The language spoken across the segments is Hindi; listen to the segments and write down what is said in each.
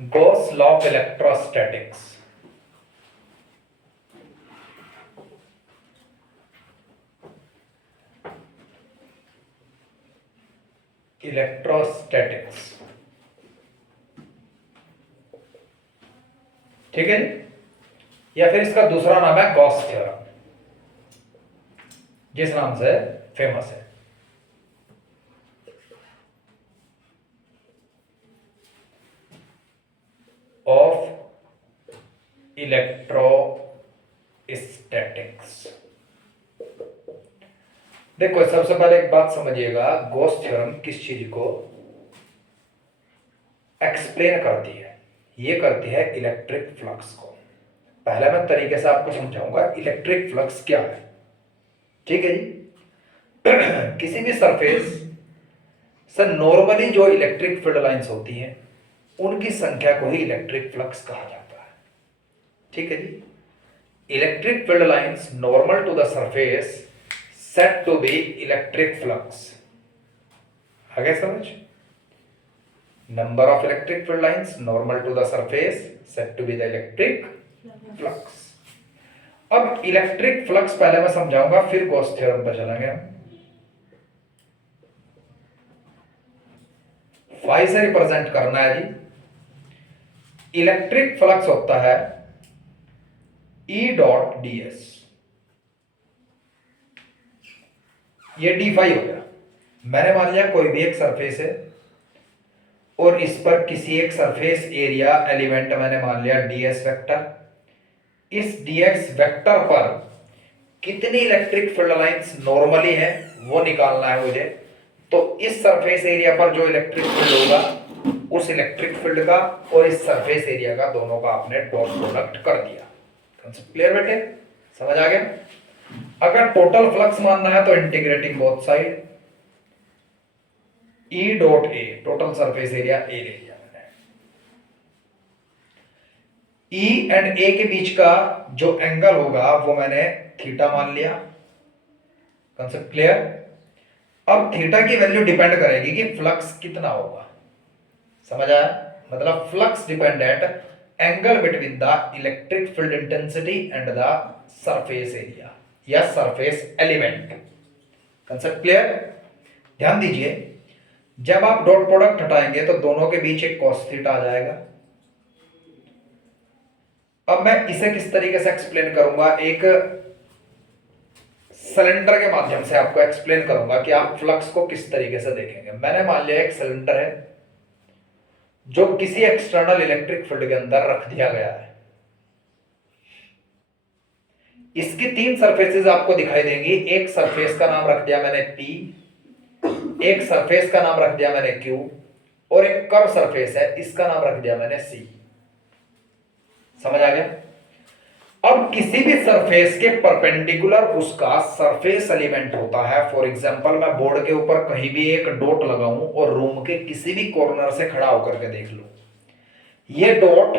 Gauss law of electrostatics. Electrostatics, ठीक है, या फिर इसका दूसरा नाम है गॉस थ्योरम, जिस नाम से फेमस है। Of electrostatics. देखो सबसे पहले एक बात समझिएगा, गॉस थ्योरम किस चीज को एक्सप्लेन करती है? ये करती है इलेक्ट्रिक फ्लक्स को। पहले मैं तरीके से आपको समझाऊंगा इलेक्ट्रिक फ्लक्स क्या है, ठीक है जी। किसी भी सरफेस से नॉर्मली जो इलेक्ट्रिक फील्ड लाइंस होती हैं उनकी संख्या को ही इलेक्ट्रिक फ्लक्स कहा जाता है, ठीक है जी। Electric field lines normal to the surface said to be electric flux. आगे समझ? Number of electric field lines normal to the surface said to be the electric flux. अब इलेक्ट्रिक फ्लक्स पहले मैं समझाऊंगा, फिर गॉस थ्योरम पर चलेंगे हम। फाई से रिप्रेजेंट करना है जी। इलेक्ट्रिक फ्लक्स होता है E डॉट डी एस, ये डी फाई हो गया। मैंने मान लिया कोई भी एक सरफेस है और इस पर किसी एक सरफेस एरिया एलिमेंट मैंने मान लिया ds वेक्टर। इस dx वेक्टर पर कितनी इलेक्ट्रिक फील्ड लाइंस नॉर्मली है वो निकालना है मुझे। तो इस सरफेस एरिया पर जो इलेक्ट्रिक फील्ड होगा उस इलेक्ट्रिक फील्ड का और इस सरफेस एरिया का दोनों का आपने डॉट प्रोडक्ट कर दिया। कंसेप्ट क्लियर बेटे? समझ आ गया? अगर टोटल फ्लक्स मानना है तो integrating both side, E dot A total surface area A ले लिया मैंने। E एंड ए के बीच का जो एंगल होगा वो मैंने थीटा मान लिया। Concept clear? अब थीटा की वैल्यू डिपेंड करेगी कि फ्लक्स कितना होगा। समझ आया? मतलब flux depend at angle between the electric field intensity and the surface area या सरफेस एलिमेंट। Concept clear? ध्यान दीजिए, जब आप डॉट प्रोडक्ट हटाएंगे तो दोनों के बीच एक cos थीटा आ जाएगा। अब मैं इसे किस तरीके से एक्सप्लेन करूंगा, एक सिलेंडर के माध्यम से आपको एक्सप्लेन करूंगा कि आप फ्लक्स को किस तरीके से देखेंगे। मैंने मान लिया एक सिलेंडर है जो किसी एक्सटर्नल इलेक्ट्रिक फील्ड के अंदर रख दिया गया है। इसकी तीन सरफेसेस आपको दिखाई देंगी। एक सरफेस का नाम रख दिया मैंने P, एक सरफेस का नाम रख दिया मैंने Q और एक कर्व सरफेस है इसका नाम रख दिया मैंने C। समझ आ गया? अब किसी भी सरफेस के परपेंडिकुलर उसका सरफेस एलिमेंट होता है। फॉर एग्जांपल मैं बोर्ड के ऊपर कहीं भी एक डॉट लगाऊं और रूम के किसी भी कॉर्नर से खड़ा होकर के देख लूं, ये डॉट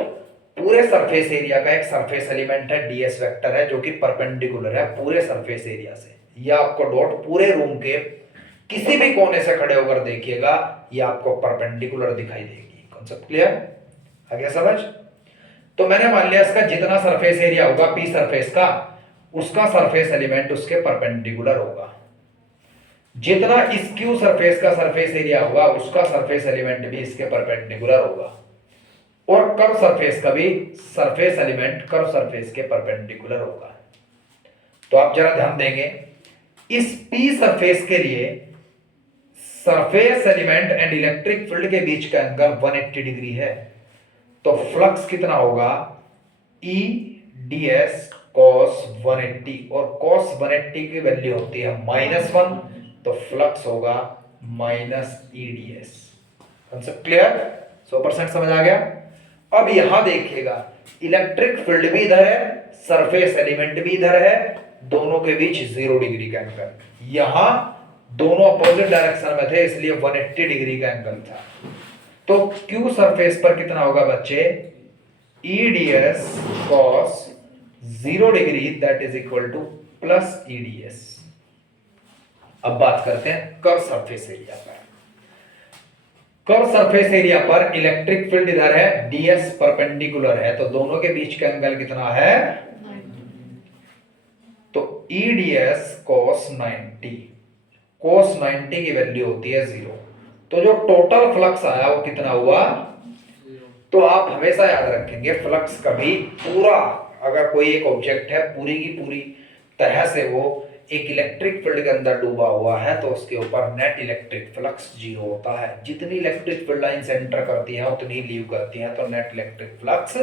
पूरे सरफेस एरिया का एक सरफेस एलिमेंट है, ds वेक्टर है जो कि परपेंडिकुलर है पूरे सरफेस एरिया से। यह आपको डॉट पूरे रूम के किसी भी कोने से खड़े होकर देखिएगा, ये आपको परपेंडिकुलर दिखाई देगी। Concept clear? आ गया समझ? तो मैंने मान लिया इसका जितना सरफेस एरिया होगा P सरफेस का, उसका सरफेस एलिमेंट उसके परपेंडिकुलर होगा। जितना इस Q सरफेस का सरफेस एरिया होगा उसका सरफेस एलिमेंट भी इसके परपेंडिकुलर होगा। और कर्व सरफेस का भी सरफेस एलिमेंट कर्व सरफेस के परपेंडिकुलर होगा। तो आप जरा ध्यान देंगे, इस P सरफेस के लिए surface element and electric field के बीच का एंगल 180 डिग्री है। तो फ्लक्स कितना होगा? E ds cos 180 और cos 180 की वैल्यू होती है -1, तो फ्लक्स होगा -E ds। Concept clear? 100% समझ आ गया? अब यहां देखिएगा, इलेक्ट्रिक फील्ड भी इधर है, सरफेस एलिमेंट भी इधर है, दोनों के बीच 0 डिग्री का एंगल। यहां दोनों अपोजिट डायरेक्शन में थे इसलिए 180 डिग्री का एंगल था। तो Q सरफेस पर कितना होगा बच्चे? E ds cos 0 degree that is equal two plus E ds। अब बात करते हैं कर्व सरफेस एरिया पर। कर्व सरफेस एरिया पर इलेक्ट्रिक फील्ड इधर है, ds परपेंडिकुलर है, तो दोनों के बीच का एंगल कितना है? तो EDS cos 90, cos 90 की वैल्यू होती है 0। तो जो टोटल फ्लक्स आया वो कितना हुआ? तो आप हमेशा याद रखेंगे फ्लक्स कभी पूरा, अगर कोई एक ऑब्जेक्ट है पूरी की पूरी तरह से वो एक इलेक्ट्रिक फील्ड के अंदर डूबा हुआ है तो उसके ऊपर नेट इलेक्ट्रिक फ्लक्स 0 होता है। जितनी इलेक्ट्रिक फील्ड लाइन एंटर करती है उतनी लीव करती है, तो नेट इलेक्ट्रिक फ्लक्स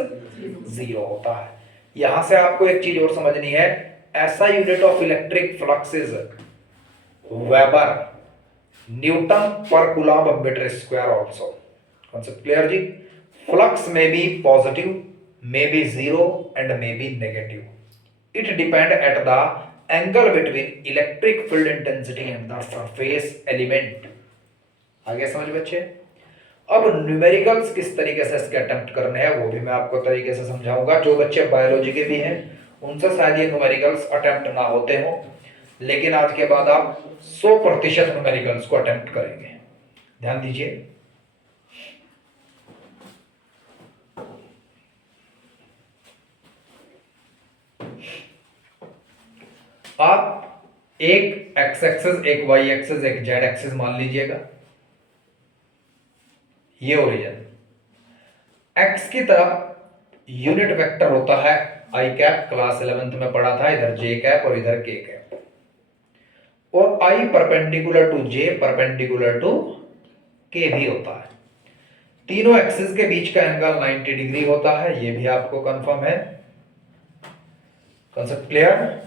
0 होता है। यहां से आपको एक चीज और समझनी है, ऐसा unit of electric flux is weber newton per coulomb metre square also. Concept clear जी? Flux may be positive, may be zero and may be negative. It depends at the angle between electric field intensity and the surface element. आगे समझ बच्चे? अब न्यूमेरिकल्स किस तरीके से इसके अटेम्प्ट करने हैं वो भी मैं आपको तरीके से समझाऊंगा। जो बच्चे बायोलॉजी के भी हैं उनसे शायद ये न्यूमेरिकल्स अटेम्प्ट ना होते हो, लेकिन आज के बाद आप 100% न्यूमेरिकल्स को अटेम्प्ट करेंगे। ध्यान दीजिए। आप एक x एक्सिस, एक y एक्सिस, एक z एक्सिस मान लीजिएगा। ये ओरिजिन x की तरफ यूनिट वेक्टर होता है i कैप, क्लास 11th में पढ़ा था, इधर j कैप और इधर k कैप, और i perpendicular to j perpendicular to k भी होता है। तीनों एक्सिस के बीच का एंगल 90 डिग्री होता है, ये भी आपको कंफर्म है। Concept clear?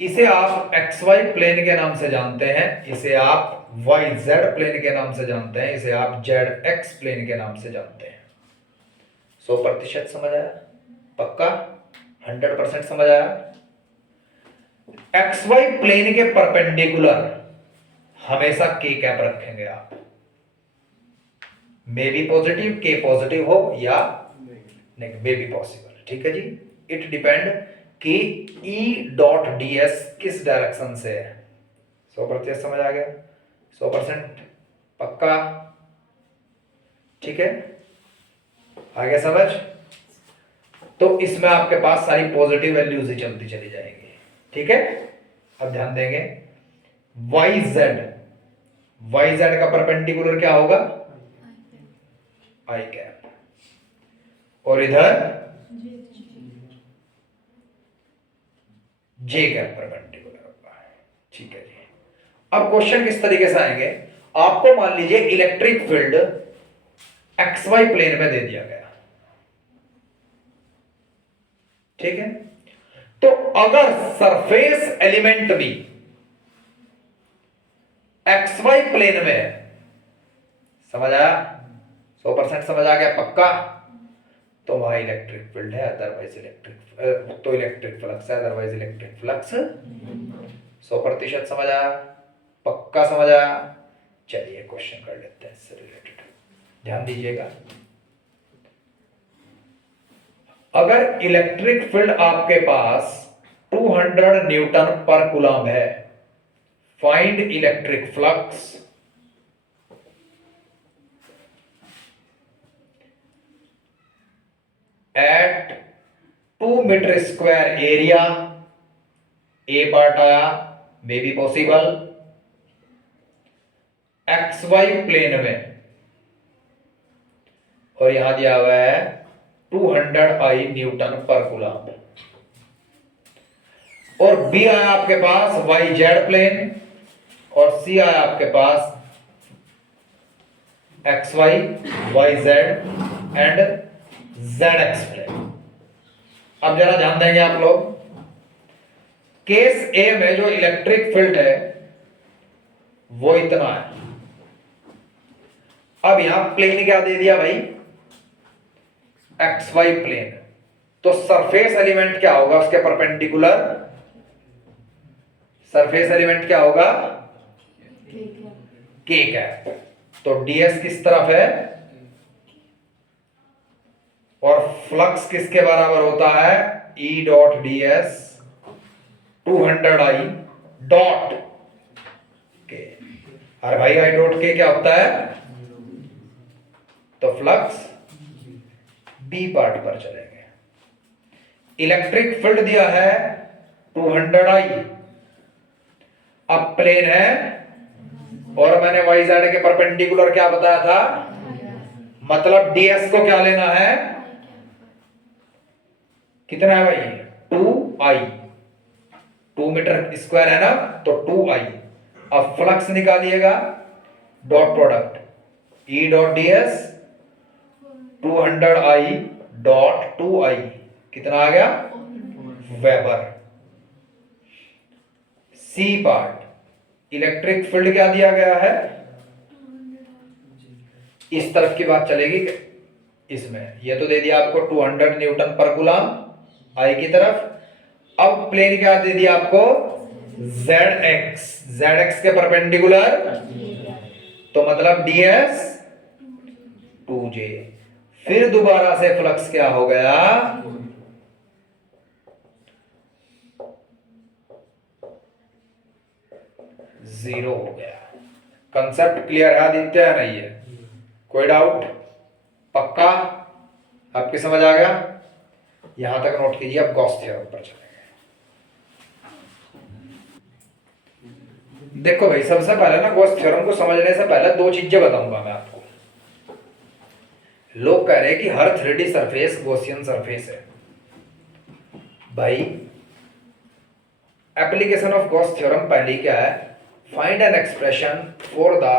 इसे आप XY प्लेन के नाम से जानते हैं, इसे आप YZ प्लेन के नाम से जानते हैं, इसे आप ZX प्लेन के नाम से जानते हैं। 100% समझ आया? पक्का 100% समझ आया? XY प्लेन के परपेंडिकुलर हमेशा K कैप रखेंगे आप, may be positive, K positive हो या नेगेटिव, मे बी पॉसिबल। ठीक है जी? इट डिपेंड कि E.ds किस डायरेक्शन से है। 100% समझ आ गया? 100% पक्का? ठीक है, आगे समझ? तो इसमें आपके पास सारी पॉजिटिव वैल्यूज ही चलती चली जाएंगी। ठीक है, अब ध्यान देंगे। YZ का परपेंडिकुलर क्या होगा? I कैप, और इधर J कैप परपेंडिकुलर होगा। ठीक है जी। अब क्वेश्चन किस तरीके से आएंगे? आपको मान लीजिए इलेक्ट्रिक फील्ड XY प्लेन में दे दिया गया, ठीक है? तो अगर सरफेस एलिमेंट भी XY प्लेन में है, समझ आया? 100% समझ आ गया? पक्का? तो वहां इलेक्ट्रिक फील्ड है, अदरवाइज इलेक्ट्रिक फ्लक्स है, अदरवाइज इलेक्ट्रिक फ्लक्स। 100% समझ आया? पक्का समझ आया? चलिए क्वेश्चन कर लेते हैं इससे रिलेटेड। ध्यान दीजिएगा। अगर इलेक्ट्रिक फील्ड आपके पास 200 न्यूटन पर कूलम्ब है, find electric flux at 2 metre square area. A part आया, may be possible, XY plane में, और यहां दिया हुआ है 200 I न्यूटन पर कूलम्ब। और बी आया आपके पास YZ प्लेन, और सी आया आपके पास XY, YZ and ZX plane. अब जरा ध्यान देंगे आप लोग। केस ए में जो इलेक्ट्रिक फील्ड है वो इतना है। अब यहां प्लेन क्या दे दिया भाई? XY plane. तो सरफेस एलिमेंट क्या होगा उसके परपेंडिकुलर? सरफेस एलिमेंट क्या होगा? K cap. तो ds किस तरफ है और फ्लक्स किसके बराबर होता है? E dot ds 200 I dot K। अरे भाई I डॉट K क्या होता है? फ्लक्स बी पार्ट पर चलेंगे। इलेक्ट्रिक फील्ड दिया है 200I, अब प्लेन है और मैंने वाई जेड के परपेंडिकुलर क्या बताया था, मतलब ds को क्या लेना है, कितना है भाई 2I, 2 मीटर स्क्वायर है ना, तो 2I। अब फ्लक्स निकालिएगा, dot product E dot ds 200I dot 2I कितना आ गया weber. C part electric field क्या दिया गया है, इस तरफ की बात चलेगी इसमें, ये तो दे दिया आपको 200 न्यूटन पर गुलाम आई की तरफ। अब प्लेन क्या दे दिया आपको ZX के परपेंडिकुलर, तो मतलब ds 2j। फिर दोबारा से फ्लक्स क्या हो गया, जीरो हो गया। कंसेप्ट क्लियर है आदित्य या नहीं है, कोई डाउट, पक्का आपके समझ आ गया, यहां तक नोट कीजिए। अब गॉस थ्योरम पर चलेंगे। देखो भाई सबसे पहले ना गॉस थ्योरम को समझने से पहले दो चीजें बताऊंगा मैं आपको। लोग कह रहे हैं कि हर 3D सरफेस गॉसियन सरफेस है। भाई एप्लीकेशन ऑफ गॉस थ्योरम पहली क्या है, find an expression for the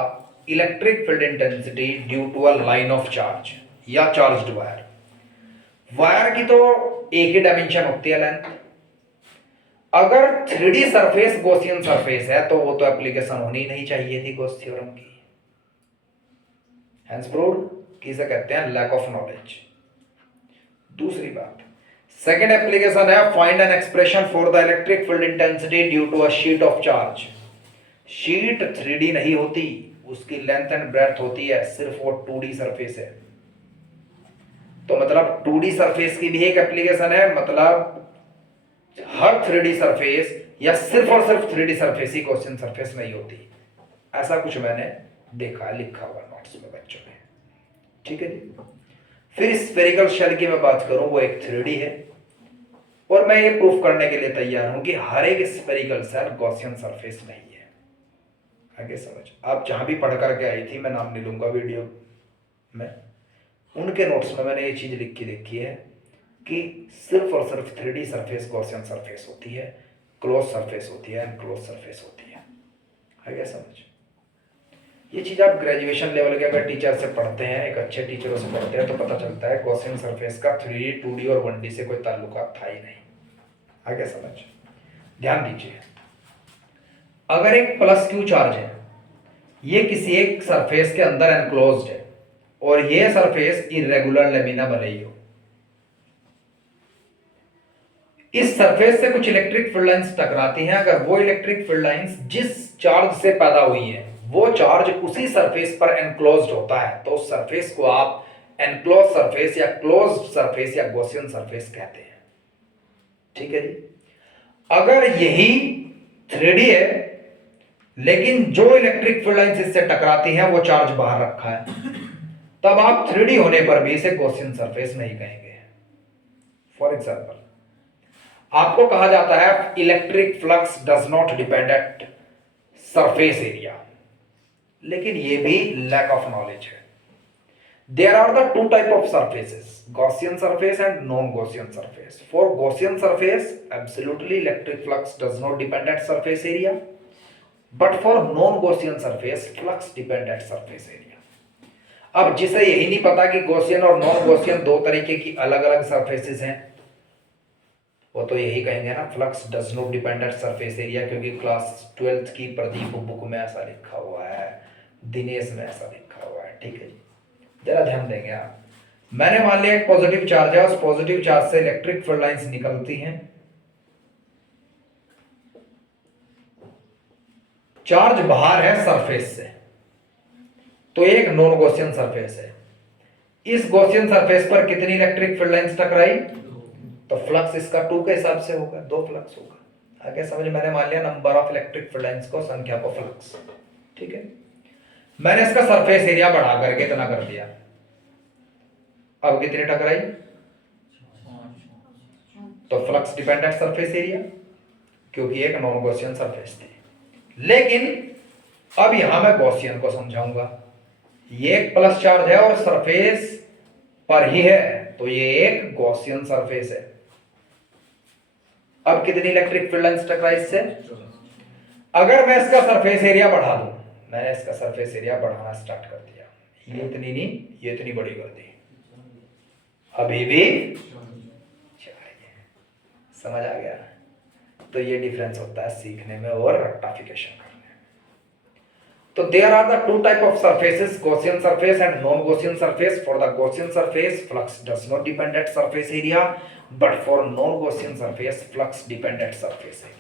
electric field intensity due to a line of charge या चार्ज्ड वायर। वायर की तो एक ही डायमेंशन होती है लेंथ। अगर 3D सरफेस गॉसियन सरफेस है तो वो तो एप्लीकेशन होनी नहीं चाहिए थी गॉस थ्योरम की। हेंस प्रूव्ड, किसे कहते हैं लैक ऑफ नॉलेज। दूसरी बात, सेकेंड एप्लीकेशन है find an expression for the electric field intensity due to a sheet of charge. Sheet 3D नहीं होती, उसकी लेंथ एंड ब्रेड्थ होती है, सिर्फ वो 2D सरफेस है। तो मतलब 2D सरफेस की भी एक एप्लीकेशन है, मतलब हर 3D सरफेस या सिर्फ और सिर्फ 3D सरफेस ही क्वेश्चन सरफेस नहीं होती, ऐसा कुछ मैंने देखा लिखा हुआ नोट्स में बच्चों ने, ठीक है जी। फिर स्फेरिकल शेल की मैं बात करूं, वो एक 3D है और मैं ये प्रूफ करने के लिए तैयार हूं कि हर एक स्फेरिकल शेल गॉसियन सरफेस नहीं है। आगे समझ, आप जहां भी पढ़ करके आई थी, मैं नाम नहीं लूंगा वीडियो में, उनके नोट्स में मैंने ये चीज लिख के देखी है कि सिर्फ और सिर्फ 3D सरफेस गॉसियन सरफेस होती है, क्लोज सरफेस होती है, एनक्लोज सरफेस होती है। आगे समझ, ये चीज आप ग्रेजुएशन लेवल के अगर टीचर से पढ़ते हैं, एक अच्छे टीचरों से पढ़ते हैं, तो पता चलता है गॉसियन सरफेस का 3D 2D और 1D से कोई ताल्लुकात था ही नहीं। आगे समझ, ध्यान दीजिए, अगर एक प्लस क्यू चार्ज है, ये किसी एक सरफेस के अंदर एनक्लोज्ड है और ये सरफेस इरेगुलर लेमिना बनी हो, इस सरफेस से कुछ इलेक्ट्रिक फील्ड लाइंस टकराती हैं। अगर वो इलेक्ट्रिक फील्ड लाइंस जिस चार्ज से पैदा हुई है वो चार्ज उसी सरफेस पर एनक्लोज्ड होता है, तो उस सरफेस को आप एनक्लोज सरफेस या क्लोज्ड सरफेस या गॉसियन सरफेस कहते हैं, ठीक है जी। अगर यही 3D है लेकिन जो इलेक्ट्रिक फील्ड लाइंस इससे टकराती हैं वो चार्ज बाहर रखा है, तब आप 3D होने पर भी इसे गॉसियन सरफेस नहीं कहेंगे। फॉर एग्जाम्पल, आपको कहा जाता है electric flux does not depend at surface area, लेकिन ये भी लैक ऑफ नॉलेज है। There are the two type of surfaces, Gaussian surface and non Gaussian surface. For Gaussian surface absolutely electric flux does not depend at surface area, but for non Gaussian surface flux depend at surface area. अब जिसे यही नहीं पता कि गॉसियन और नॉन गॉसियन दो तरीके की अलग अलग सरफेसेस हैं, वो तो यही कहेंगे ना flux does not depend at surface area, क्योंकि क्लास 12th की प्रदीप बुक में ऐसा लिखा हुआ है, दिनेश में ऐसा लिखा हुआ है, ठीक है जी। जरा ध्यान देंगे आप, मैंने मान लिया एक पॉजिटिव चार्ज है, उस पॉजिटिव चार्ज से इलेक्ट्रिक फील्ड लाइंस निकलती हैं, चार्ज बाहर है सरफेस से, तो एक नॉन गॉसियन सरफेस है। इस गॉसियन सरफेस पर कितनी इलेक्ट्रिक फील्ड लाइंस टकराई, तो फ्लक्स इसका 2 के हिसाब से होगा, 2 फ्लक्स होगा। आगे समझ, मैंने मान लिया number of electric field lines को, संख्या को फ्लक्स, ठीक है। मैंने इसका सरफेस एरिया बढ़ा करके इतना कर दिया, अब कितनी टकराई, तो फ्लक्स डिपेंडेंट सरफेस एरिया, क्योंकि एक नॉन गॉसियन सरफेस थी। लेकिन अब यहां मैं गॉसियन को समझाऊंगा। ये एक प्लस चार्ज है और सरफेस पर ही है, तो ये एक गॉसियन सरफेस है। अब कितनी इलेक्ट्रिक फील्ड लाइंस टकराई इससे, अगर मैं इसका सरफेस एरिया बढ़ा दूं, मैंने इसका सरफेस एरिया बढ़ाना स्टार्ट कर दिया, ये इतनी नहीं, ये इतनी बड़ी कर दी, अभी भी चाहिए। समझ आ गया? तो ये डिफरेंस होता है सीखने में और रेक्टिफिकेशन करने में। तो there are the two type of surfaces, Gaussian surface and non Gaussian surface. For the Gaussian surface flux does not depend at surface area, but for non Gaussian surface flux depend at surface area.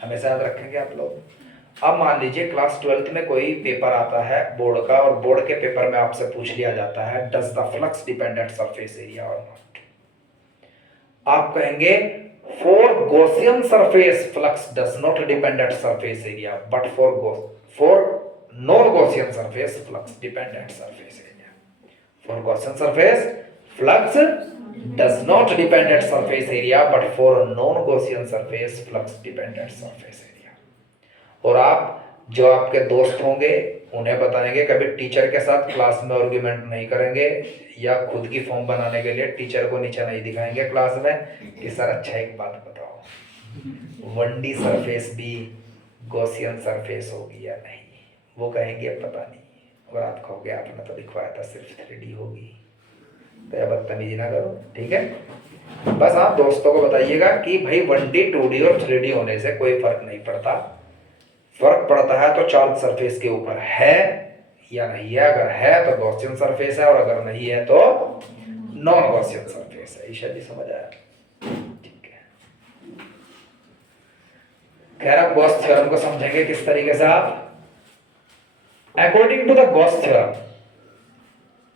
हमेशा याद रखेंगे आप लोग। अब मान लीजिए क्लास 12th में कोई पेपर आता है बोर्ड का, और बोर्ड के पेपर में आपसे पूछ लिया जाता है does the flux depend at surface area और नॉट। आप कहेंगे for Gaussian surface flux does not depend at surface area, but for non Gaussian surface flux depend at surface area. For Gaussian surface flux does not depend at surface area, but for non-Gaussian surface flux depend at surface area। और आप जो आपके दोस्त होंगे उन्हें बताएंगे, कभी टीचर के साथ क्लास में आर्गुमेंट नहीं करेंगे, या खुद की फॉर्म बनाने के लिए टीचर को नीचे नहीं दिखाएंगे क्लास में कि सर अच्छा एक बात बताओ, 1D सरफेस भी गॉसियन सरफेस होगी या नहीं। वो कहेंगे पता नहीं, और आप कहोगे आपने तो दिखवाया था सिर्फ 3D होगी। तो यह बदतमीजी ना करो, ठीक है। बस आप दोस्तों को बताइएगा कि भाई 1D 2D और 3D होने से कोई फर्क नहीं पड़ता। फर्क पड़ता है तो चार्ज सरफेस के ऊपर है या नहीं है। अगर है तो गॉसियन सरफेस है, और अगर नहीं है तो नॉन गॉसियन सरफेस है। ईशा जी समझ आया? ठीक है। खैर अब गॉस थ्योरम को समझेंगे किस तरीके से आप। According to the Gauss theorem,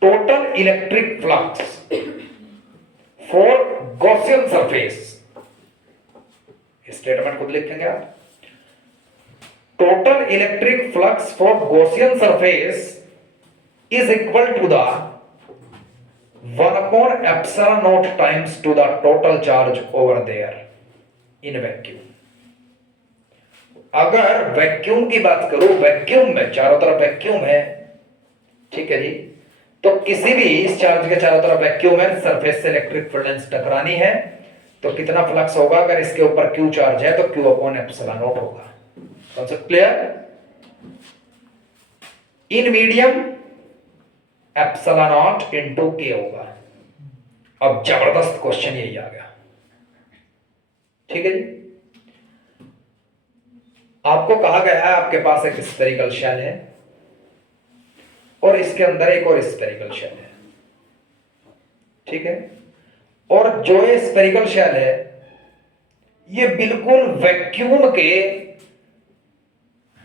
total electric flux for Gaussian surface, statement खुद लिखेंगे आप। Total electric flux for Gaussian surface is equal to the 1 epsilon naught times to the total charge over there in vacuum। अगर वैक्यूम की बात करूं, वैक्यूम में चारों तरफ वैक्यूम है, ठीक है जी, तो किसी भी इस चार्ज के चारों तरफ वैक्यूम है, सरफेस से इलेक्ट्रिक फील्ड लाइंस टकरानी है, तो कितना फ्लक्स होगा? अगर इसके ऊपर क्यू चार्ज है तो क्यू अपॉन एप्सिलॉन नॉट होगा। Concept clear? In medium epsilon not into के होगा। अब जबरदस्त क्वेश्चन यही आ गया, ठीक है जी। आपको कहा गया है आपके पास एक स्फेरिकल शेल है और इसके अंदर एक और स्फेरिकल शेल है, ठीक है। और जो ये स्फेरिकल शेल है ये बिल्कुल वैक्यूम के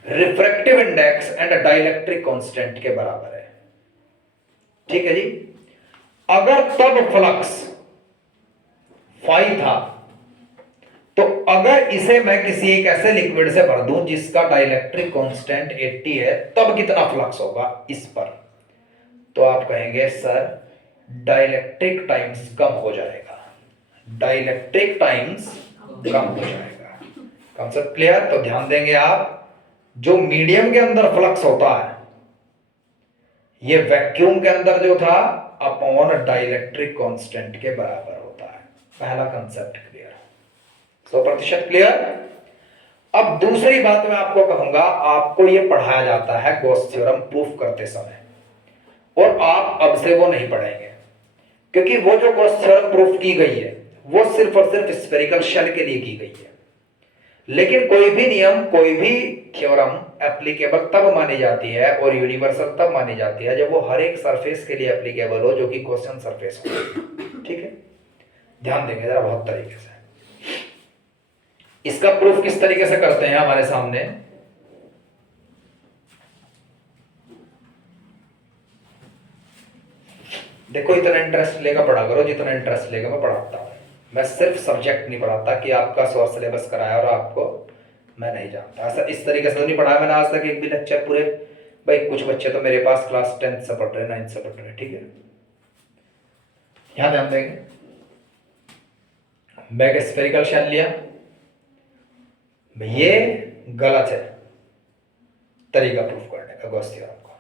refractive index and dielectric constant के बराबर है, ठीक है जी। अगर तब फ्लक्स फाई था, तो अगर इसे मैं किसी एक ऐसे लिक्विड से भर दूं जिसका डाइलेक्ट्रिक कांस्टेंट 80 है, तब कितना फ्लक्स होगा इस पर? तो आप कहेंगे सर डाइलेक्ट्रिक टाइम्स कम हो जाएगा, डाइलेक्ट्रिक टाइम्स कम हो जाएगा। Concept clear? तो ध्यान देंगे आप, जो मीडियम के अंदर फ्लक्स होता है ये वैक्यूम के अंदर जो था अपॉन डाइलेक्ट्रिक कांस्टेंट के बराबर होता है। पहला कंसेप्ट क्लियर, 100% क्लियर। अब दूसरी बात मैं आपको कहूंगा, आपको यह पढ़ाया जाता है गॉस थ्योरम प्रूफ करते समय, और आप अब से वो नहीं पढ़ेंगे, क्योंकि वो जो गॉस थ्योरम प्रूफ की गई है वो सिर्फ और सिर्फ स्फेरिकल शेल के लिए की गई है। लेकिन कोई भी नियम, कोई भी थ्योरम एप्लीकेबल तब मानी जाती है और यूनिवर्सल तब मानी जाती है जब वो हर एक सरफेस के लिए एप्लीकेबल हो जो कि गॉसियन सरफेस हो, ठीक है। ध्यान देंगे जरा बहुत तरीके से। इसका प्रूफ किस तरीके से करते हैं हमारे सामने। देखो इतना इंटरेस्ट लेगा पढ़ा करो जितना इंटरेस्ट लेगा मैं पढ़ाता हूं। मैं सिर्फ सब्जेक्ट नहीं पढ़ाता कि आपका 100 सिलेबस कराया और आपको मैं नहीं जानता, ऐसा इस तरीके से तो नहीं पढ़ाया मैंने आज तक एक भी लेक्चर पूरे। भाई कुछ बच्चे तो मेरे पास क्लास 10th से पढ़ रहे, 9th से पढ़ रहे, ठीक है। यहां ध्यान देंगे, मैं एक स्फेरिकल शेल लिया, ये गलत है तरीका प्रूफ करने का गॉस थ्योरम का।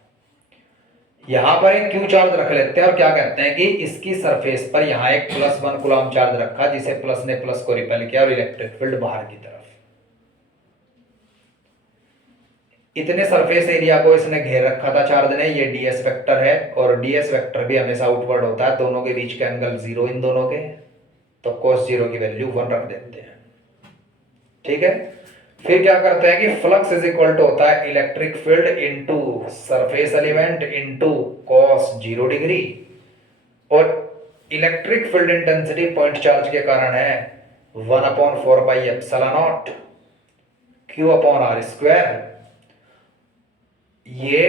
यहां पर एक क्यू चार्ज रख लेते हैं और क्या कहते हैं कि इसकी सरफेस पर यहां एक +1 कूलम्ब चार्ज रखा, जिसे प्लस ने प्लस को रिपेल किया और इलेक्ट्रिक फील्ड बाहर की तरफ। इतने सरफेस एरिया को इसने घेर रखा था चार्ज ने, ये ds वेक्टर है और ds वेक्टर भी हमेशा आउटवर्ड होता है, दोनों के बीच का एंगल 0 इन दोनों के, तो cos 0 की वैल्यू 1 रख देते हैं। ठीक है, फिर क्या करते हैं कि फ्लक्स इज इक्वल टू होता है electric field into surface element into cos 0 degree, और electric field intensity point charge के कारण है 1/4πε0 Q/r², ये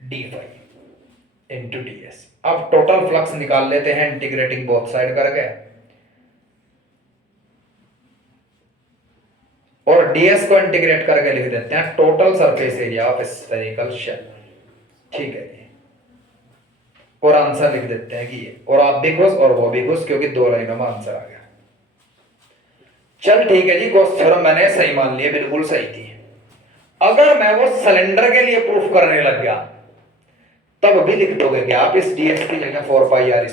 d5 इंटू ds। अब टोटल फ्लक्स निकाल लेते हैं इंटीग्रेटिंग बोथ साइड करके, और ds को इंटीग्रेट करके लिख देते हैं total surface area of spherical shell. ठीक है जी, और आंसर लिख देते हैं कि ये, और आप भी खुश और वो भी खुश, क्योंकि 2 लाइनों में आंसर आ गया। चल ठीक है जी, गॉस थ्योरम मैंने सही मान लिया, बिल्कुल सही थी। अगर मैं वो सिलेंडर के लिए प्रूफ करने लग गया तब भी लिख दोगे कि आप इस ds की जगह 4πr²,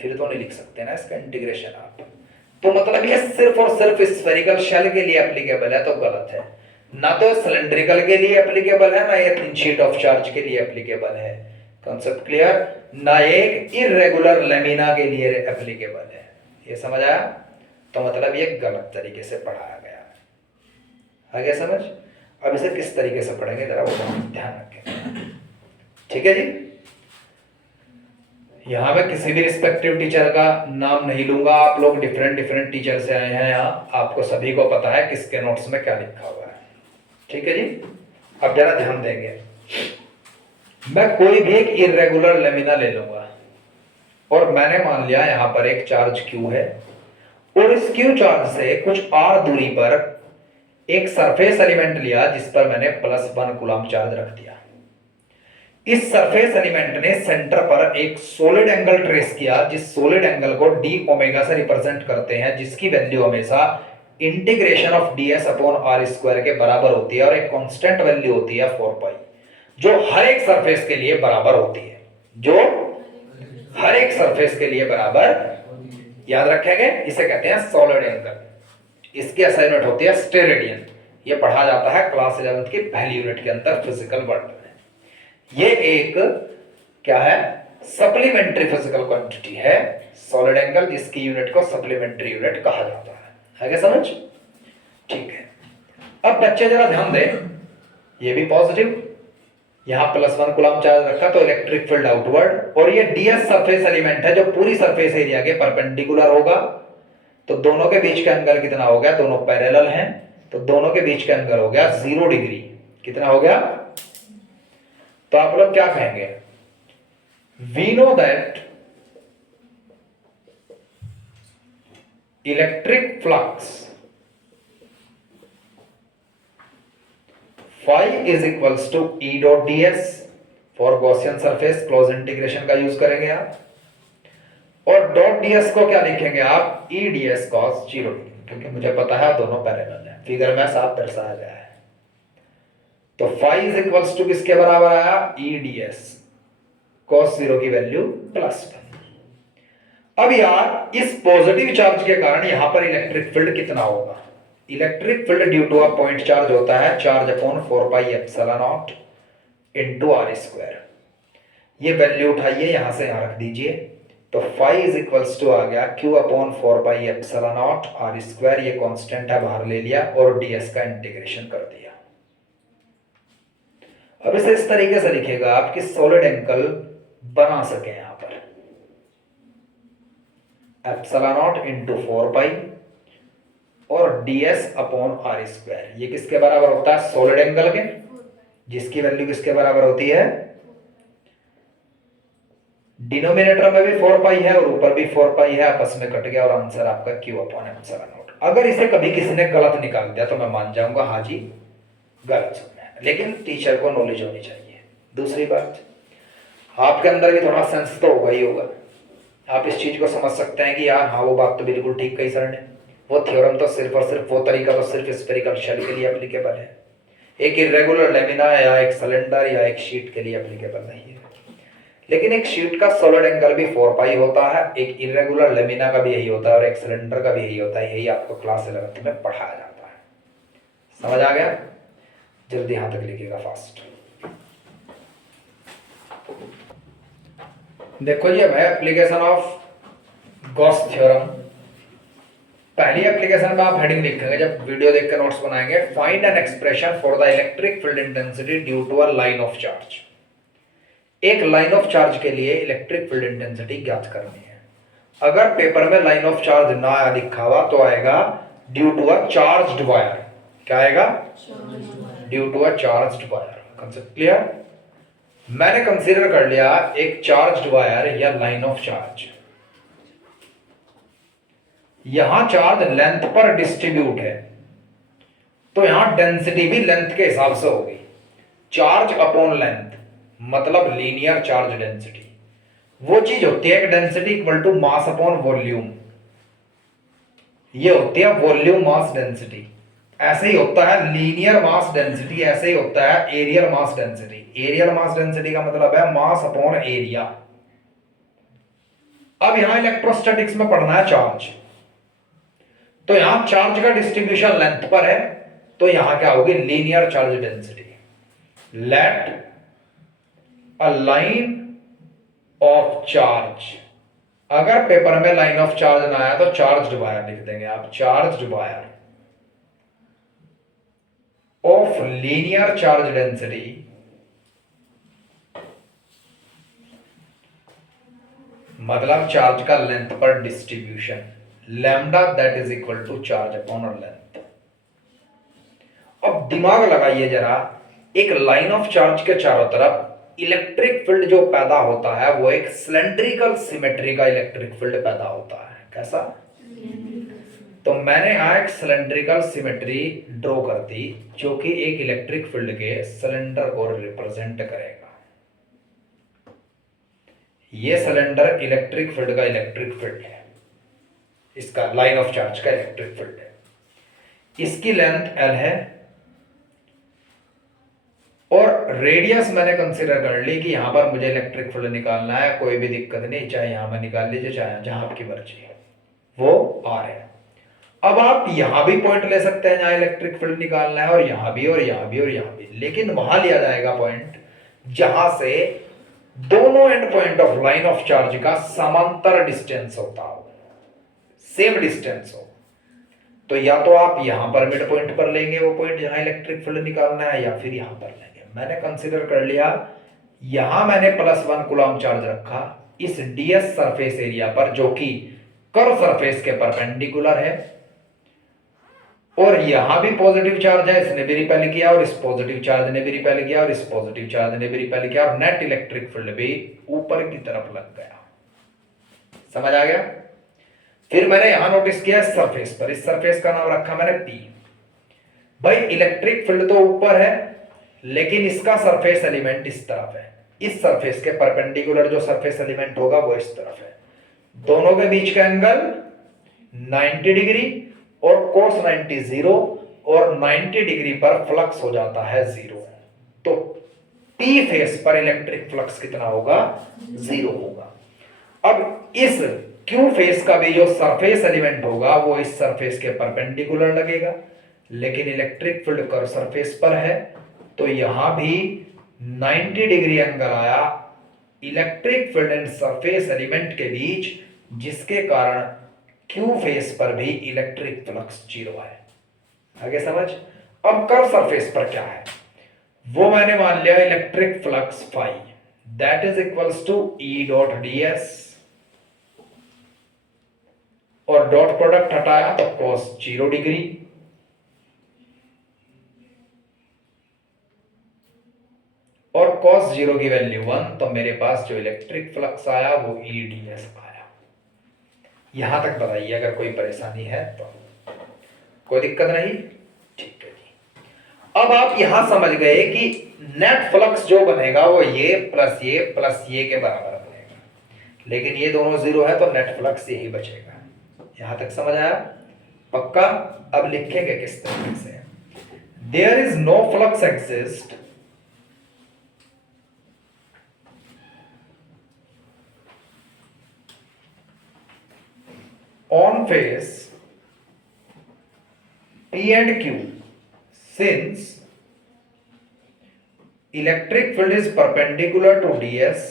फिर तो नहीं लिख सकते ना इसका इंटीग्रेशन आप। तो मतलब ये सिर्फ और सिर्फ स्फेरिकल शेल के लिए एप्लीकेबल है, तो गलत है। ना तो सिलेंड्रिकल के लिए एप्लीकेबल है, ना ये थिन शीट ऑफ चार्ज के लिए एप्लीकेबल है। Concept clear? ना एक इर्रेगुलर लेमिना के लिए एप्लीकेबल है। ये समझ आया? तो मतलब ये गलत तरीके से पढ़ाया गया है। आगे समझ? अब इसे किस तरीके से पढ़ेंगे जरा वो ध्यान रखें। ठीक है जी, यहां मैं किसी भी रिस्पेक्टिव टीचर का नाम नहीं लूंगा, आप लोग डिफरेंट टीचर से आए हैं यहाँ, आपको सभी को पता है किसके नोट्स में क्या लिखा हुआ है। ठीक है जी, अब जरा ध्यान देंगे, मैं कोई भी एक इर्रेगुलर लेमिना ले लूंगा और मैंने मान लिया यहां पर एक चार्ज Q है, और इस Q चार्ज से कुछ r दूरी पर एक सरफेस एलिमेंट लिया जिस पर मैंने +1 कूलम्ब चार्ज रख दिया। इस सरफेस एलिमेंट ने सेंटर पर एक सॉलिड एंगल ट्रेस किया, जिस सॉलिड एंगल को d ओमेगा से रिप्रेजेंट करते हैं, जिसकी वैल्यू हमेशा इंटीग्रेशन ऑफ ds/r² के बराबर होती है, और एक कांस्टेंट वैल्यू होती है 4π, जो हर एक सरफेस के लिए बराबर होती है, जो हर एक सरफेस के लिए बराबर, याद रखेंगे, इसे कहते हैं सॉलिड एंगल। इसकी असाइनमेंट होती है स्टेरेडियन, ये पढ़ा जाता है क्लास 11th की पहली यूनिट के अंदर फिजिकल वर्ल्ड में। ये एक क्या है? सप्लीमेंट्री फिजिकल क्वांटिटी है सॉलिड एंगल, जिसकी यूनिट को सप्लीमेंट्री यूनिट कहा जाता है। आगे समझ? ठीक है, अब बच्चे जरा ध्यान दें, ये भी पॉजिटिव, यहां +1 कूलम्ब चार्ज रखा तो इलेक्ट्रिक फील्ड आउटवर्ड, और ये ds सरफेस एलिमेंट है जो पूरी सरफेस एरिया के परपेंडिकुलर होगा, तो दोनों के बीच का एंगल कितना हो गया? दोनों पैरेलल हैं, तो दोनों के बीच का एंगल हो गया 0 डिग्री। कितना हो गया? तो आप लोग क्या कहेंगे? We know that electric flux phi is equals to E dot ds for Gaussian surface, close integration का यूज करेंगे आप, और डॉट ds को क्या लिखेंगे आप? E ds cos 0 डिग्री, क्योंकि मुझे पता है दोनों पैरेलल है, फिगर में साफ दर्शाया गया है। तो phi इज इक्वल्स टू किसके बराबर आया? E ds cos 0 की वैल्यू +1। अब यार इस पॉजिटिव चार्ज के कारण यहां पर इलेक्ट्रिक फील्ड कितना होगा? Electric field due to a point charge होता है चार्ज अपॉन 4πε0 इनटू r²। ये वैल्यू उठाइए यहां से यहां रख दीजिए, तो phi इज इक्वल्स टू आ गया Q/4πε0 r², ये कांस्टेंट है बाहर ले लिया, और ds का इंटीग्रेशन कर दिया। अब इसे इस तरीके से लिखेगा आप कि सॉलिड एंगल बना सके यहां पर ε0 इंटू 4π और ds/r², ये किसके बराबर होता है? सॉलिड एंगल के, जिसकी वैल्यू किसके बराबर होती है? डिनोमिनेटर में भी 4π है और ऊपर भी 4π है, आपस में कट गया और आंसर आपका Q/ε0। अगर इसे कभी किसी ने गलत निकाल दिया तो मैं मान जाऊंगा हाँ जी गलत सुना है, लेकिन टीचर को नॉलेज होनी चाहिए। दूसरी बात, आपके अंदर भी थोड़ा सेंस तो होगा ही होगा, आप इस चीज को समझ सकते हैं कि यार हाँ वो बात तो बिल्कुल ठीक कही सर ने, वो थ्योरम तो सिर्फ और सिर्फ, वो तरीका तो सिर्फ स्फेरिकल शेल के लिए एप्लीकेबल है, एक इरेगुलर लेमिना या एक सिलेंडर या एक शीट के लिए एप्लीकेबल नहीं है। लेकिन एक शीट का सॉलिड एंगल भी 4 पाई होता है, एक इरेगुलर लेमिना का भी यही होता है और एक सिलेंडर का भी यही होता है। यही आपको क्लास 11th में पढ़ाया जाता है। समझ आ गया? जल्दी यहां तक लिखिएगा फास्ट। देखो जी अब है एप्लीकेशन ऑफ गॉस थ्योरम। पहली एप्लीकेशन में आप हेडिंग लिखेंगे जब वीडियो देखकर नोट्स बनाएंगे, find an expression for the electric field intensity due to a line of charge. एक लाइन ऑफ चार्ज के लिए इलेक्ट्रिक फील्ड इंटेंसिटी ज्ञात करनी है। अगर पेपर में लाइन ऑफ चार्ज ना आया लिखा हुआ तो आएगा due to a charged wire. क्या आएगा? Due to a charged wire. Concept clear? मैंने कंसीडर कर लिया एक चार्ज्ड वायर या लाइन ऑफ चार्ज, यहां चार्ज लेंथ पर डिस्ट्रीब्यूट है, तो यहां डेंसिटी भी लेंथ के हिसाब से होगी। चार्ज अपॉन लेंथ मतलब लीनियर चार्ज डेंसिटी। वो चीज होती है एक density equal to mass upon volume, ये होती है वॉल्यूम मास डेंसिटी। ऐसे ही होता है लीनियर मास डेंसिटी, ऐसे ही होता है areal mass density. Areal mass density का मतलब है मास अपॉन एरिया। अब यहां इलेक्ट्रोस्टैटिक्स में पढ़ना है चार्ज, तो यहां चार्ज का डिस्ट्रीब्यूशन लेंथ पर है, तो यहां क्या होगी? Linear charge density. Let a line of charge, अगर पेपर में लाइन ऑफ चार्ज ना आया तो चार्ज्ड वायर लिख देंगे आप। Charged wire of linear charge density मतलब चार्ज का लेंथ पर distribution, lambda that is equal to charge upon length. अब दिमाग लगाइए जरा, एक लाइन ऑफ चार्ज के चारों तरफ इलेक्ट्रिक फील्ड जो पैदा होता है वो एक सिलेंड्रिकल सिमेट्री का इलेक्ट्रिक फील्ड पैदा होता है। कैसा? तो मैंने यहां एक सिलेंड्रिकल सिमेट्री ड्रॉ कर दी जो कि एक इलेक्ट्रिक फील्ड के सिलेंडर को रिप्रेजेंट करेगा। ये सिलेंडर इलेक्ट्रिक फील्ड का इलेक्ट्रिक फील्ड है, इसका लाइन ऑफ चार्ज का इलेक्ट्रिक फील्ड है। इसकी लेंथ L है और रेडियस मैंने कंसीडर कर ली कि यहां पर मुझे इलेक्ट्रिक फील्ड निकालना है। कोई भी दिक्कत नहीं, चाहे यहां में निकाल लीजिए चाहे जहां आपकी मर्जी है, वो R है। अब आप यहां भी पॉइंट ले सकते हैं जहां इलेक्ट्रिक फील्ड निकालना है, और यहां भी और यहां भी और यहां भी, लेकिन वहां लिया जाएगा पॉइंट जहां से दोनों and point of line of charge का समांतर डिस्टेंस होता हो, सेम डिस्टेंस हो। तो या तो आप यहां पर मिड पॉइंट पर लेंगे वो पॉइंट जहां इलेक्ट्रिक फील्ड निकालना है, या फिर यहां पर लेंगे। मैंने कंसीडर कर लिया यहां मैंने +1 कूलम चार्ज रखा इस ds सरफेस एरिया पर जो कि कर्व सरफेस के परपेंडिकुलर है, और यहां भी पॉजिटिव चार्ज है, इसने भी रिपेल किया, और इस पॉजिटिव चार्ज ने भी रिपेल किया, और इस पॉजिटिव चार्ज ने भी रिपेल किया, और नेट इलेक्ट्रिक फील्ड भी ऊपर की तरफ लग गया। समझ आ गया? फिर मैंने यहां नोटिस किया सरफेस पर, इस सरफेस का नाम रखा मैंने P। भाई इलेक्ट्रिक फील्ड तो ऊपर है, लेकिन इसका सरफेस एलिमेंट इस तरफ है, इस सरफेस के परपेंडिकुलर जो सरफेस एलिमेंट होगा वो इस तरफ है। दोनों के बीच का एंगल 90 डिग्री और cos 90 0, और 90 डिग्री पर फ्लक्स हो जाता है 0। तो P फेस पर इलेक्ट्रिक फ्लक्स कितना होगा? 0 होगा। अब इस Q फेस का भी जो सरफेस एलिमेंट होगा वो इस सरफेस के परपेंडिकुलर लगेगा, लेकिन इलेक्ट्रिक फील्ड कर्व सरफेस पर है, तो यहां भी 90 डिग्री एंगल आया electric field and surface element के बीच, जिसके कारण Q फेस पर भी इलेक्ट्रिक फ्लक्स 0 है। आगे समझ? अब कर्व सरफेस पर क्या है वो मैंने मान लिया electric flux phi that is equals to E dot ds, और डॉट प्रोडक्ट हटाया तो cos 0 डिग्री, और cos 0 की वैल्यू 1, तो मेरे पास जो इलेक्ट्रिक फ्लक्स आया वो E ds आया। यहां तक बताइए अगर कोई परेशानी है तो। कोई दिक्कत नहीं? ठीक है जी। अब आप यहां समझ गए कि नेट फ्लक्स जो बनेगा वो ये प्लस ये के बराबर बनेगा, लेकिन ये दोनों जीरो है तो नेट फ्लक्स यही बचेगा। यहां तक समझ आया? पक्का? अब लिखेंगे किस तरीके से। There is no flux exist on face P and Q since electric field is perpendicular to ds।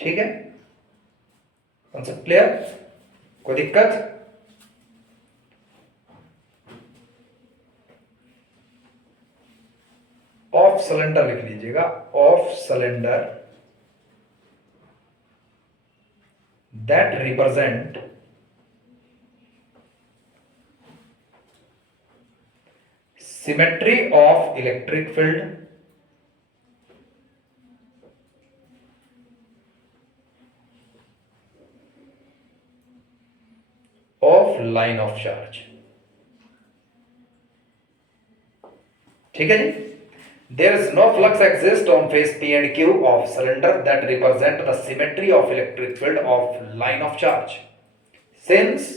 ठीक है, कॉन्सेप्ट क्लियर? कोई दिक्कत? ऑफ सिलेंडर लिख लीजिएगा, of cylinder that represent symmetry of electric field of line of charge। ठीक है जी? There is no flux exist on face P and Q of cylinder that represent the symmetry of electric field of line of charge since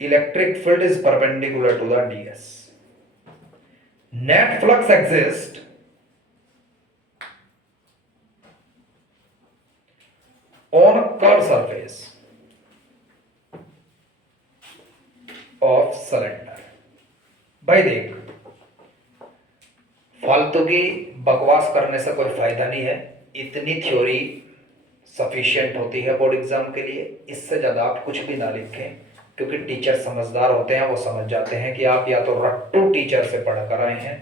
electric field is perpendicular to the ds। net flux exists on a curved surface of cylinder। भाई देख, फालतू की बकवास करने से कोई फायदा नहीं है। इतनी थ्योरी सफिशिएंट होती है बोर्ड एग्जाम के लिए, इससे ज्यादा आप कुछ भी ना लिखें, क्योंकि टीचर समझदार होते हैं, वो समझ जाते हैं कि आप या तो रट्टू टीचर से पढ़ कर आए हैं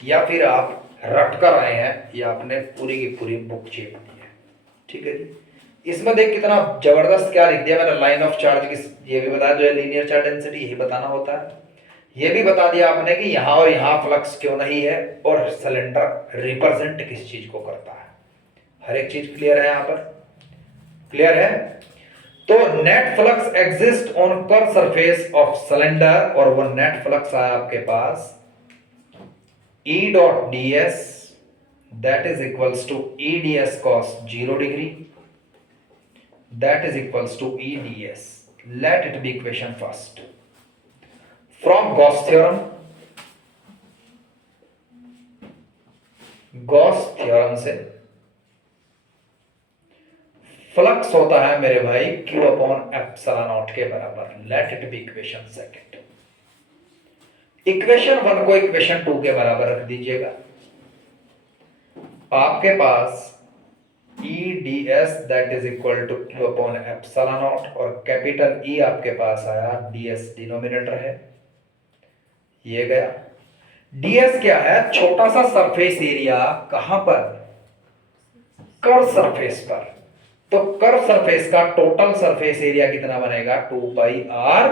या फिर आप रट कर आए हैं या आपने पूरी की पूरी बुक चेक दी है। ठीक है जी? इसमें देख कितना जबरदस्त क्या लिख दिया मैंने, लाइन ऑफ चार्ज की ये भी बताया, जो है लीनियर चार्ज डेंसिटी, यही बताना होता है। ये भी बता दिया आपने कि यहां और यहां फ्लक्स क्यों नहीं है और सिलेंडर रिप्रेजेंट किस चीज को करता है। हर एक चीज क्लियर है यहां पर? क्लियर है? तो net flux exist on curve surface of cylinder, और वो नेट फ्लक्स आया आपके पास E dot ds that is equals to E ds cos 0 degree, that is equals to E ds। Let it be equation first from Gauss theorem. Gauss theorem से फ्लक्स होता है मेरे भाई Q अपॉन एप्सिलॉन नॉट के बराबर। Let it be equation second. Equation 1 को इक्वेशन 2 के बराबर रख दीजिएगा। आपके पास E ds that is equal to Q upon epsilon naught, और कैपिटल E आपके पास आया, ds डिनोमिनेटर है, ये गया। ds क्या है? छोटा सा सरफेस एरिया, कहां पर? कर्व सरफेस पर। तो कर्व सरफेस का टोटल सरफेस एरिया कितना बनेगा? 2 पाई r,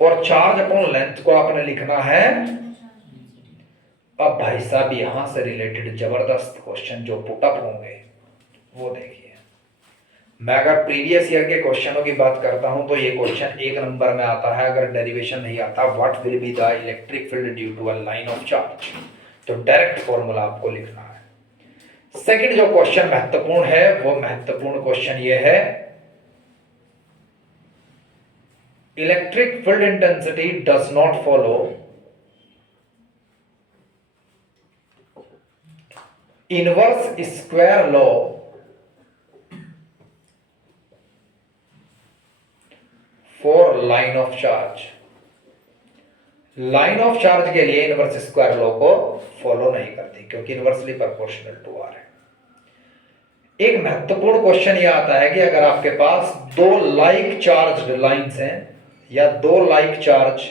और चार्ज अपॉन लेंथ को आपने लिखना है। अब भाई साहब यहां से रिलेटेड जबरदस्त क्वेश्चन जो पुटअप होंगे वो देखिए। मैं अगर प्रीवियस ईयर के क्वेश्चनों की बात करता हूं तो ये क्वेश्चन 1 नंबर में आता है। अगर डेरिवेशन नहीं आता, what will be the electric field due to a line of charge, तो डायरेक्ट फॉर्मूला आपको लिखना है। सेकंड जो क्वेश्चन महत्वपूर्ण है, वो महत्वपूर्ण क्वेश्चन ये है, electric field intensity does not follow inverse square law for line of charge. Line of charge के लिए इनवर्स स्क्वायर लॉ को फॉलो नहीं करती, क्योंकि इनवर्सली प्रोपोर्शनल टू आर है। एक महत्वपूर्ण क्वेश्चन यह आता है कि अगर आपके पास 2 लाइक चार्ज लाइंस हैं या 2 लाइक चार्ज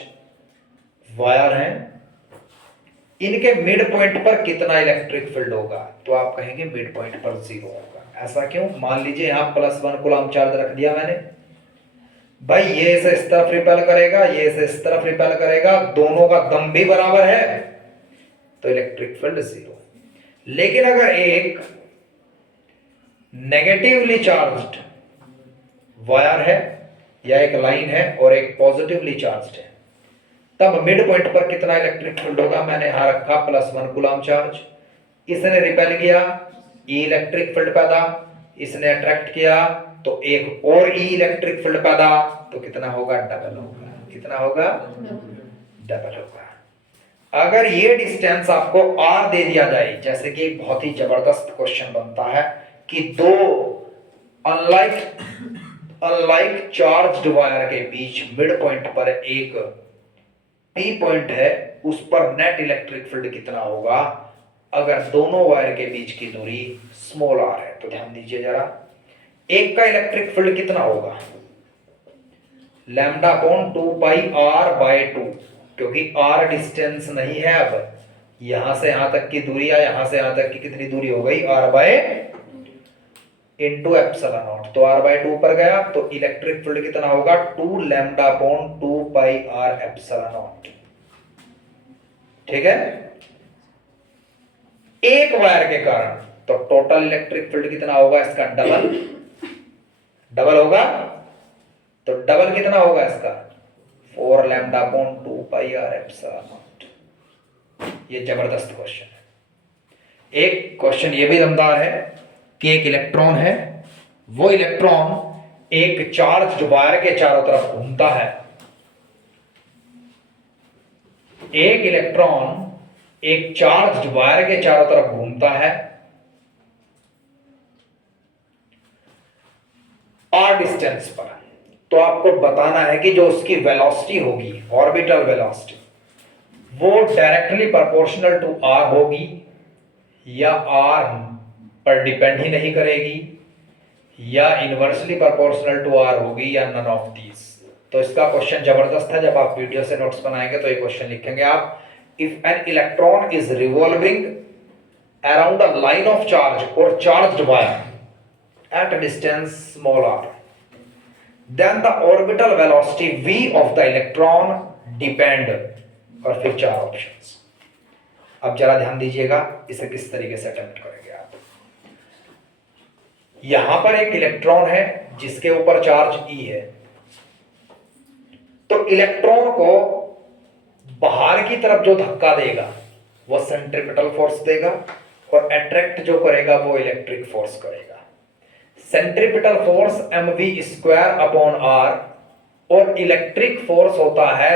वायर हैं, इनके मिड पॉइंट पर कितना इलेक्ट्रिक फील्ड होगा? तो आप कहेंगे मिड पॉइंट पर 0 होगा। ऐसा क्यों? मान लीजिए यहां +1 कूलम चार्ज रख दिया मैंने, भाई ये इसे इस तरफ रिपेल करेगा, ये इसे इस तरफ रिपेल करेगा, दोनों का दम भी बराबर है, तो इलेक्ट्रिक फील्ड 0। लेकिन अगर एक नेगेटिवली चार्ज्ड वायर है या एक लाइन है और एक पॉजिटिवली चार्ज्ड है, तब मिड पॉइंट पर कितना इलेक्ट्रिक फील्ड होगा? मैंने यहां रखा +1 कूलम चार्ज, इसने रिपेल किया, ई इलेक्ट्रिक फील्ड पैदा, इसने अट्रैक्ट किया तो एक और ई इलेक्ट्रिक फील्ड पैदा, तो कितना होगा? डबल होगा। कितना होगा? डबल होगा। अगर ये डिस्टेंस आपको r दे दिया जाए, जैसे कि बहुत ही जबरदस्त क्वेश्चन बनता है कि दो अनलाइक चार्ज्ड वायर के बीच मिड पॉइंट पर एक P पॉइंट है, उस पर नेट इलेक्ट्रिक फील्ड कितना होगा अगर दोनों वायर के बीच की दूरी स्मॉल r है? तो ध्यान दीजिए जरा, एक का इलेक्ट्रिक फील्ड कितना होगा? Lambda upon 2 pi r bye 2, क्योंकि r डिस्टेंस नहीं है। अब यहां से यहां तक की दूरी या यहां से यहां तक की कितनी दूरी हो गई? r bye into epsilon not, तो r बाय 2 पर गया तो इलेक्ट्रिक फील्ड कितना होगा? 2 lambda upon 2 pi r epsilon not. ठीक है, एक वायर के कारण तो टोटल इलेक्ट्रिक फील्ड कितना होगा इसका? डबल होगा। तो डबल कितना होगा इसका? 4 lambda upon 2 pi r epsilon not. ये जबरदस्त क्वेश्चन है। एक क्वेश्चन ये भी दमदार है कि एक इलेक्ट्रॉन है, वो इलेक्ट्रॉन एक चार्ज वायर के चारों तरफ घूमता है। एक इलेक्ट्रॉन एक चार्ज वायर के चारों तरफ घूमता है r डिस्टेंस पर। तो आपको बताना है कि जो उसकी वेलोसिटी होगी, ऑर्बिटल वेलोसिटी, वो डायरेक्टली प्रोपोर्शनल टू r होगी या r पर डिपेंड ही नहीं करेगी, या इनवर्सली प्रोपोर्शनल टू r होगी, या नन ऑफ दीज। तो इसका क्वेश्चन जबरदस्त है। जब आप वीडियो से नोट्स बनाएंगे तो ये क्वेश्चन लिखेंगे आप, if an electron is revolving around a line of charge और charged wire at a distance small r, then the orbital velocity v of the electron depend, और फिर 4 ऑप्शंस। अब जरा ध्यान दीजिएगा इसे किस तरीके से अटेम्प्ट करेंगे आप। यहां पर एक इलेक्ट्रॉन है जिसके ऊपर चार्ज E है, तो इलेक्ट्रॉन को बाहर की तरफ जो धक्का देगा वो सेंट्रीपिटल फोर्स देगा, और अट्रैक्ट जो करेगा वो इलेक्ट्रिक फोर्स करेगा। Centripetal force mv square upon r, और इलेक्ट्रिक फोर्स होता है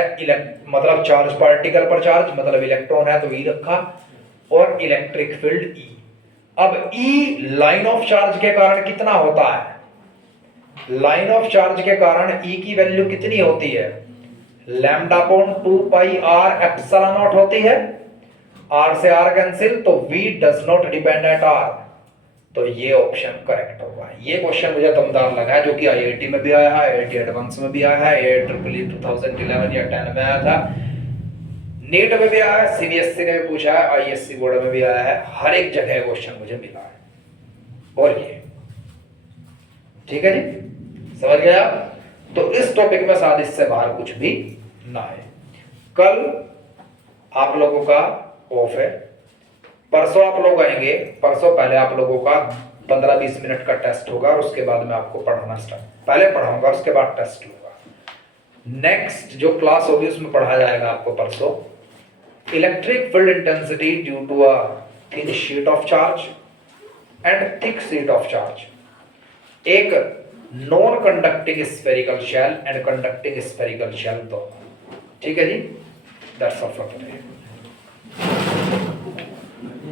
मतलब चार्ज पार्टिकल पर चार्ज, मतलब इलेक्ट्रॉन है तो E रखा, और इलेक्ट्रिक फील्ड E। अब E लाइन ऑफ चार्ज के कारण कितना होता है? लाइन ऑफ चार्ज के कारण E की वैल्यू कितनी होती है? Lambda upon 2 pi r epsilon naught होती है। r से r कैंसिल, तो V does not depend at r, तो ये ऑप्शन करेक्ट होगा। ये क्वेश्चन मुझे दमदार लगा, जो कि IIT में भी आया है, IIT एडवांस में भी आया है, AIEEE 2011 या 10 में आया था, नीट में भी आया है, CBSE ने भी पूछा है, ISC बोर्ड में भी आया है, हर एक जगह क्वेश्चन मुझे मिला है। और ये ठीक है जी, समझ गए आप? तो इस टॉपिक में शायद इससे बाहर कुछ भी ना है। कल आप लोगों का ऑफ है, परसों आप लोग आएंगे। परसों पहले आप लोगों का 15-20 मिनट का टेस्ट होगा, और उसके बाद मैं आपको पढ़ाना स्टार्ट, पहले पढ़ाऊंगा उसके बाद टेस्ट लूंगा। नेक्स्ट जो क्लास होगी उसमें पढ़ाया जाएगा आपको परसों electric field intensity due to a thin sheet of charge and thick sheet of charge, एक non conducting spherical shell and conducting spherical shell दोनों। ठीक है जी, दैट्स ऑल फॉर टुडे।